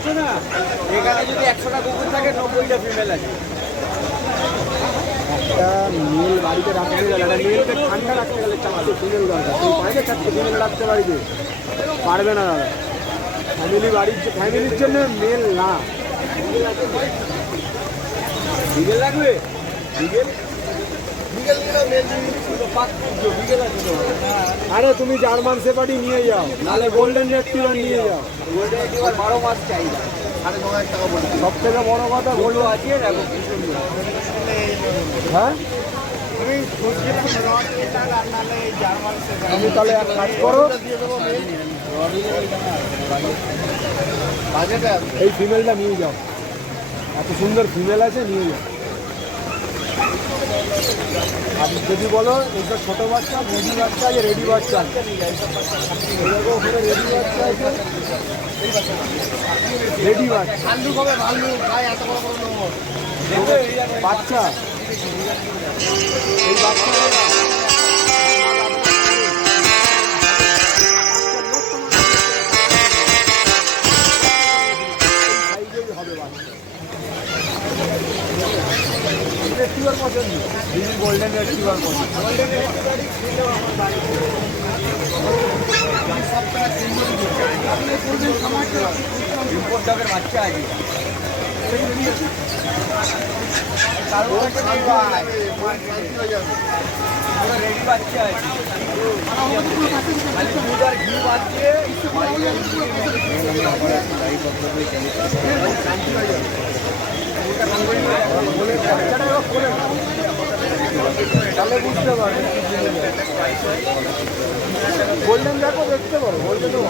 দেখছো না, এখানে যদি 100টা কুকুর থাকে 90টা ফিমেল আছে। একটা মেল বাড়িতে রাখতে গেলে, একটা মেলকে ঠান্ডা রাখতে গেলে 4টে ফিমেল দরকার। তুমি পারবে 4টে ফিমেল রাখতে বাড়িতে? পারবে না দাদা। ফ্যামিলির জন্য মেল না। বিগেল লাগবে? বিগেল আরে তুমি জার্মান শেপার্ডই নিয়ে যাও, নাহলে গোল্ডেন রেট্রিভার নিয়ে যাও। 12 মাস চাহিদা, 9,500 টাকা বলছি। সব থেকে বড় কথা গোল্ড আছে, দেখো কি সুন্দর। হ্যাঁ, তুমি তাহলে এক কাজ করো, এই ফিমেলটা নিয়ে যাও। এত সুন্দর ফিমেল আছে, নিয়ে যাও। আর যদি বলো এটা ছোটো বাচ্চা, রেডি বাচ্চা আছে, রেডি বাচ্চা আছে, ওখানে রেডি বাচ্চা আছে, রেডি বাচ্চা বাচ্চা এই বাচ্চা রেট্রিভার পছন্দ, গোল্ডেন রেট্রিভার পছন্দ। ইম্পোর্ট ডগের বাচ্চা আছে। রেডি বাচ্চা আছে, খালি দুধ আর ঘি বাদ দিয়ে তাহলে বুঝতে পারবে। গোল্ডেন দেখো, দেখতে পারো গোল্ডেনও